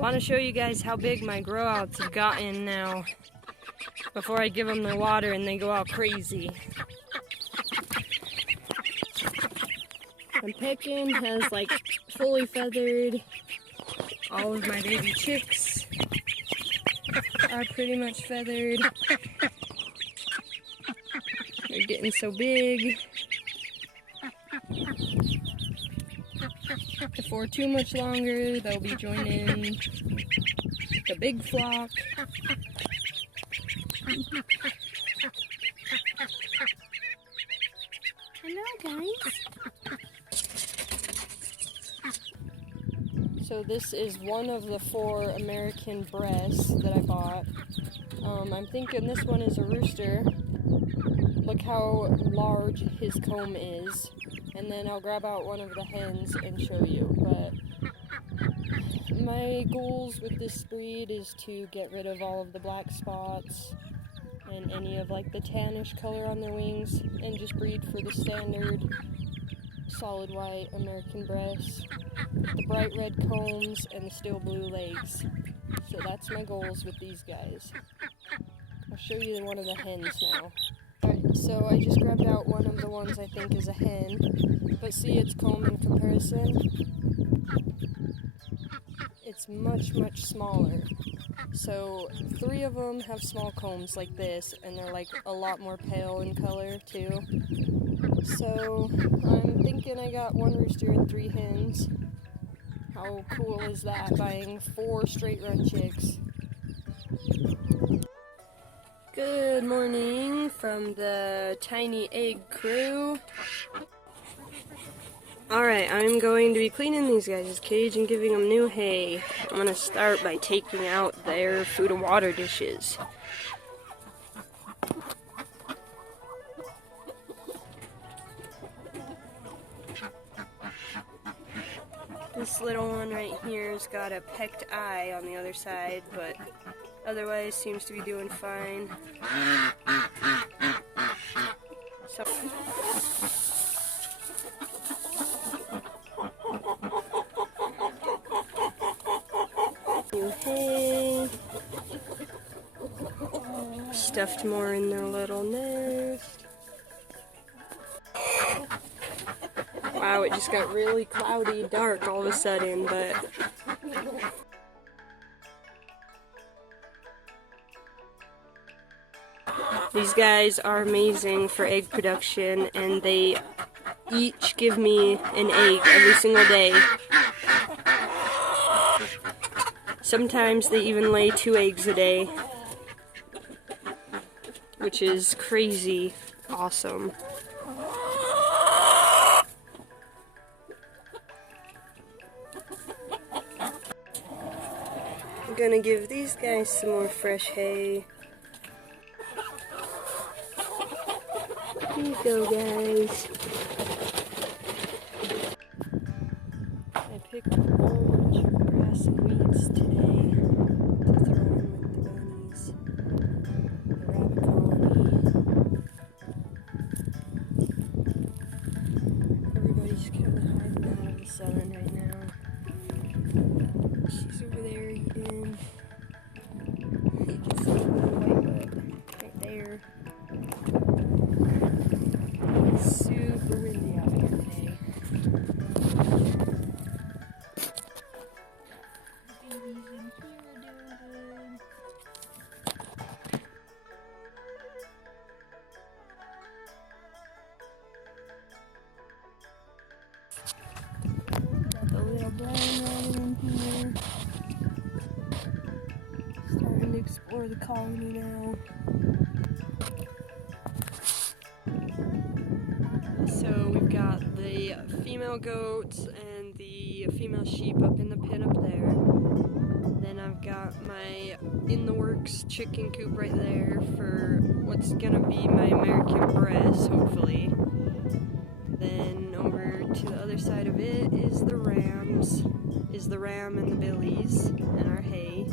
want to show you guys how big my grow outs have gotten now before I give them their water and they go all crazy. My pekin has like fully feathered. All of my baby chicks are pretty much feathered. They're getting so big. Before too much longer, they'll be joining the big flock. Hello, guys. So this is one of the 4 American Bresse that I bought. I'm thinking this one is a rooster. Look how large his comb is. And then I'll grab out one of the hens and show you. But my goals with this breed is to get rid of all of the black spots and any of like the tannish color on their wings and just breed for the standard solid white American Bresse, the bright red combs and the steel blue legs. So that's my goals with these guys. I'll show you one of the hens now. Alright, so I just grabbed out one of the ones I think is a hen, but see its comb in comparison? It's much, much smaller. So 3 of them have small combs like this, and they're like a lot more pale in color too. So I'm thinking I got 1 rooster and 3 hens. How cool is that, buying 4 straight run chicks? Good morning from the tiny egg crew. Alright, I'm going to be cleaning these guys' cage and giving them new hay. I'm going to start by taking out their food and water dishes. This little one right here has got a pecked eye on the other side, but otherwise seems to be doing fine. So new hay. Stuffed more in their little nest. Wow, it just got really cloudy, dark all of a sudden, but these guys are amazing for egg production, and they each give me an egg every single day. Sometimes they even lay 2 eggs a day, which is crazy awesome. I'm gonna give these guys some more fresh hay. Here you go, guys. I picked up a whole bunch of grass and weeds today to throw in with the bunnies. The rabbit colony. Everybody's kind of hiding out of the sun right now. She's over there eating. You can see the little white butt right there. It's super windy out here today. Babies in here doing good. Got the little brown rabbit in here. Starting to explore the colony now. So we've got the female goats and the female sheep up in the pen up there. Then I've got my in-the-works chicken coop right there for what's gonna be my American Bresse, hopefully. Then over to the other side of it is the ram and the billies and our hay.